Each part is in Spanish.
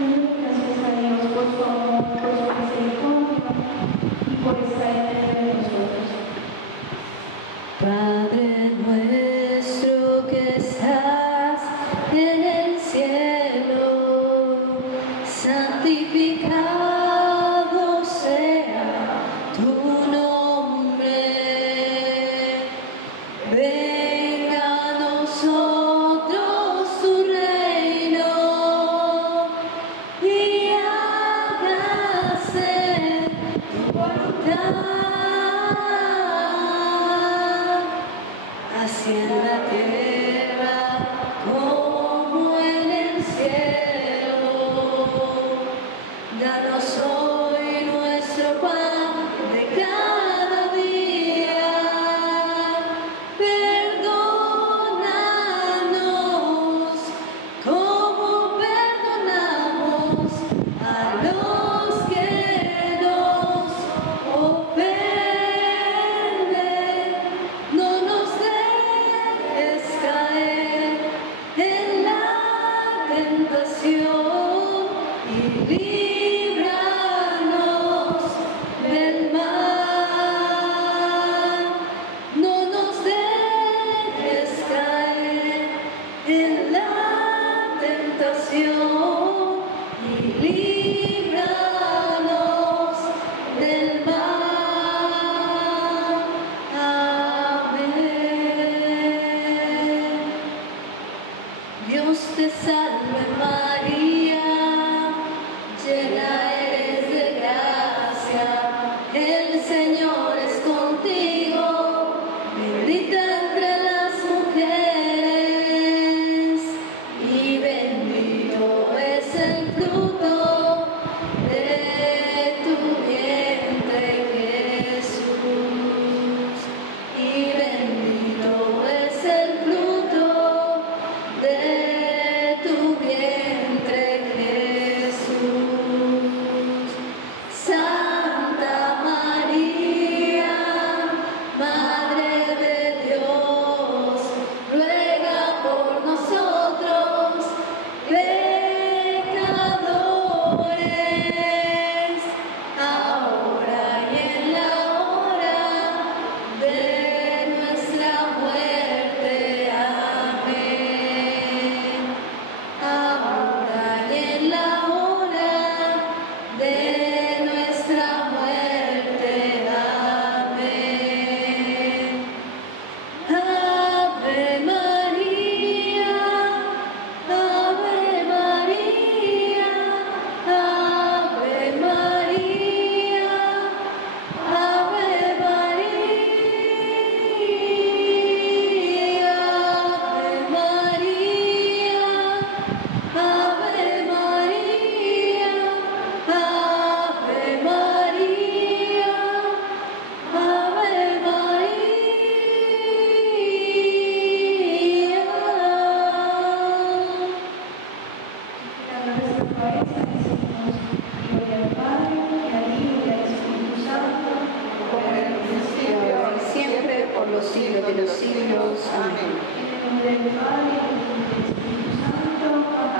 Gracias a Dios por su amor, por su misericordia y por estar en medio de nosotros. Padre nuestro que estás en el cielo, santificado sea tu nombre. Venga a nosotros tu reino y hágase tu voluntad, así en la tierra como en el cielo. Danos hoy nuestro pan de cada día. Perdónanos como perdonamos a los que nos ofenden. No nos dejes caer en la tentación y líbranos del mal. No nos dejes caer en la tentación y líbranos del mal. Amén. Dios te salve María, llena eres de gracia, el Señor es contigo, bendita entre las mujeres, y bendito es el fruto de tu vientre Jesús, y bendito es el fruto de tu vientre Jesús. Santa María, Madre de Dios, ruega por nosotros pecadores, ahora y en la hora de nuestra muerte. Amén. Ahora y en la hora de nuestra muerte. Amén. Ave María, Ave María, Ave María, Ave María, Ave María, Ave María, Ave María, Ave María. Dando nuestra cabeza, decimos gloria al Padre, y al Hijo y al Espíritu Santo, como en el principio, ahora y siempre, por los siglos de los siglos. Amén. en el nombre del Padre, y del Hijo y del Espíritu Santo.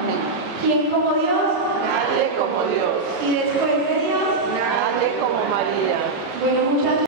Amén. ¿Quién como Dios? Nadie como Dios, Y después de Dios, nadie como María. bueno, muchas